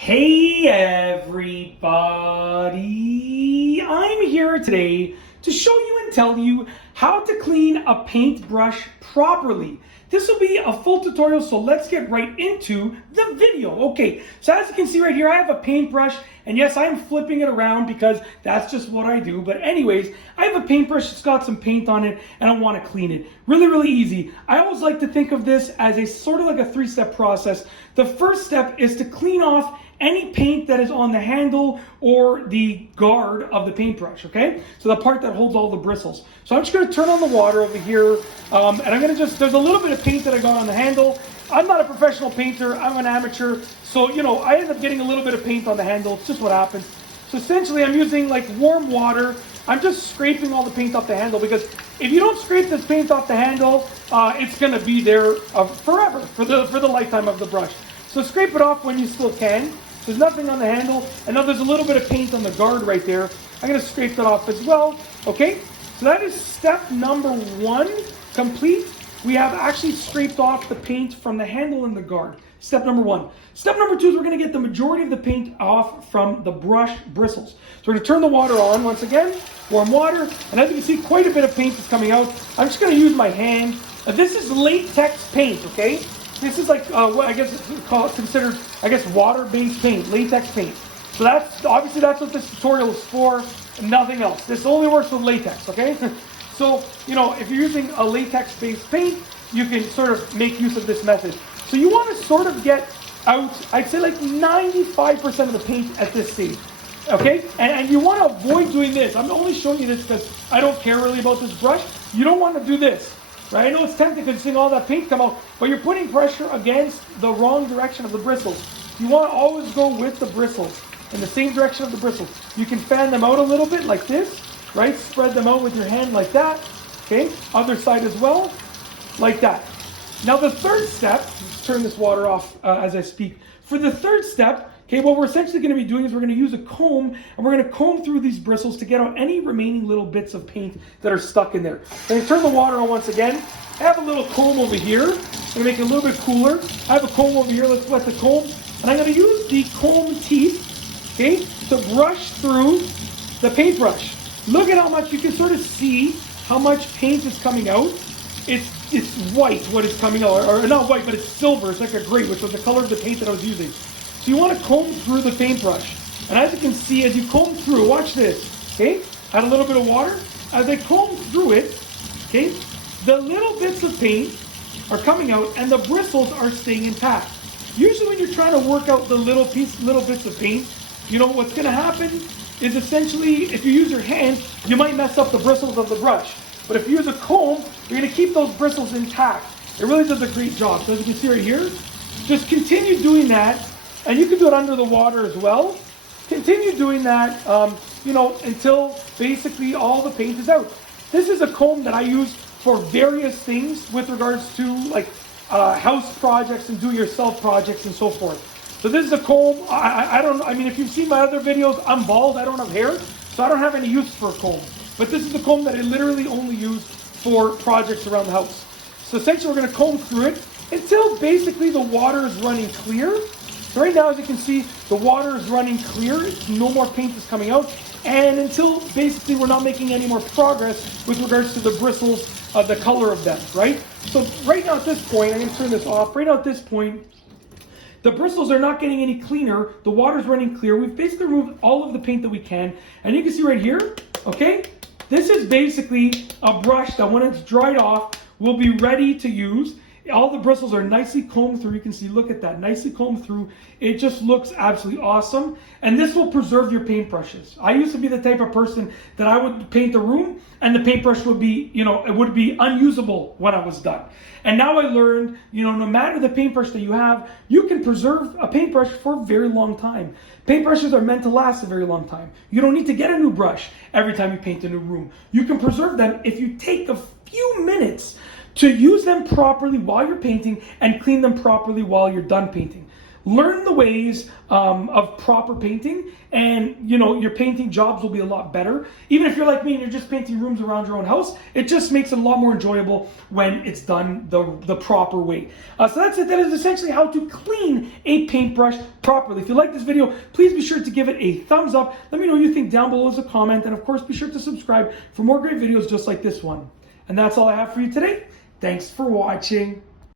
Hey everybody, I'm here today to show you and tell you how to clean a paintbrush properly. This will be a full tutorial, so let's get right into the video. Okay, so as you can see right here, I have a paintbrush, and yes, I'm flipping it around because that's just what I do. But anyways, I have a paintbrush that's got some paint on it, and I want to clean it. Really easy. I always like to think of this as a sort of like a three-step process. The first step is to clean off any paint that is on the handle or the guard of the paintbrush, okay? So the part that holds all the bristles. So I'm just gonna turn on the water over here, and I'm gonna there's a little bit of paint that I got on the handle. I'm not a professional painter, I'm an amateur, so I end up getting a little bit of paint on the handle. It's just what happens. So essentially I'm using like warm water. I'm just scraping all the paint off the handle, because if you don't scrape this paint off the handle, it's gonna be there forever, for the lifetime of the brush. So scrape it off when you still can. There's nothing on the handle, and now there's a little bit of paint on the guard right there. I'm going to scrape that off as well. Okay, so that is step number one complete. We have actually scraped off the paint from the handle and the guard. Step number one. Step number two is we're going to get the majority of the paint off from the brush bristles. So we're going to turn the water on once again, warm water, and as you can see, quite a bit of paint is coming out. I'm just going to use my hand. This is latex paint, okay? This is like what I guess it's considered, water-based paint, latex paint. So that's what this tutorial is for, nothing else. This only works with latex, okay? So, if you're using a latex-based paint, you can sort of make use of this method. So you want to sort of get out, I'd say like 95% of the paint at this stage, okay? And you want to avoid doing this. I'm only showing you this because I don't care really about this brush. You don't want to do this. Right? I know it's tempting because seeing all that paint come out, but you're putting pressure against the wrong direction of the bristles. You want to always go with the bristles, in the same direction of the bristles. You can fan them out a little bit like this, right? Spread them out with your hand like that. Okay? Other side as well, like that. Now the third step, let's turn this water off as I speak. For the third step, okay, what we're essentially going to be doing is we're going to use a comb, and we're going to comb through these bristles to get out any remaining little bits of paint that are stuck in there. And turn the water on once again. I have a little comb over here. I'm going to make it a little bit cooler. I have a comb over here. Let's wet the comb. And I'm going to use the comb teeth, okay, to brush through the paintbrush. Look at how much, you can sort of see how much paint is coming out. It's white, what is coming out, or not white, but it's silver. It's like a gray, which was the color of the paint that I was using. So you want to comb through the paintbrush. And as you can see, as you comb through, watch this, okay? Add a little bit of water. As I comb through it, okay, the little bits of paint are coming out and the bristles are staying intact. Usually when you're trying to work out the little bits of paint, what's going to happen is essentially, if you use your hand, you might mess up the bristles of the brush. But if you use a comb, you're going to keep those bristles intact. It really does a great job. So as you can see right here, just continue doing that. And you can do it under the water as well. Continue doing that, until basically all the paint is out. This is a comb that I use for various things with regards to like house projects and do-it-yourself projects and so forth. So this is a comb. I mean, if you've seen my other videos, I'm bald. I don't have hair, so I don't have any use for a comb. But this is the comb that I literally only use for projects around the house. So essentially, we're going to comb through it until basically the water is running clear. So right now, as you can see, the water is running clear. No more paint is coming out. And until basically we're not making any more progress with regards to the bristles, the color of them, right? So right now at this point, I'm going to turn this off. Right now at this point, the bristles are not getting any cleaner. The water's running clear. We've basically removed all of the paint that we can. And you can see right here, okay? This is basically a brush that when it's dried off, will be ready to use. All the bristles are nicely combed through. You can see, look at that, nicely combed through. It just looks absolutely awesome. And this will preserve your paintbrushes. I used to be the type of person that I would paint the room and the paintbrush would be, it would be unusable when I was done. And now I learned, no matter the paintbrush that you have, you can preserve a paintbrush for a very long time. Paintbrushes are meant to last a very long time. You don't need to get a new brush every time you paint a new room. You can preserve them if you take a few minutes to use them properly while you're painting and clean them properly while you're done painting. learn the ways of proper painting, and your painting jobs will be a lot better. Even if you're like me and you're just painting rooms around your own house, it just makes it a lot more enjoyable when it's done the proper way. So that's it. That is essentially how to clean a paintbrush properly. If you like this video, please be sure to give it a thumbs up. Let me know what you think down below as a comment, and of course be sure to subscribe for more great videos just like this one. And that's all I have for you today. Thanks for watching.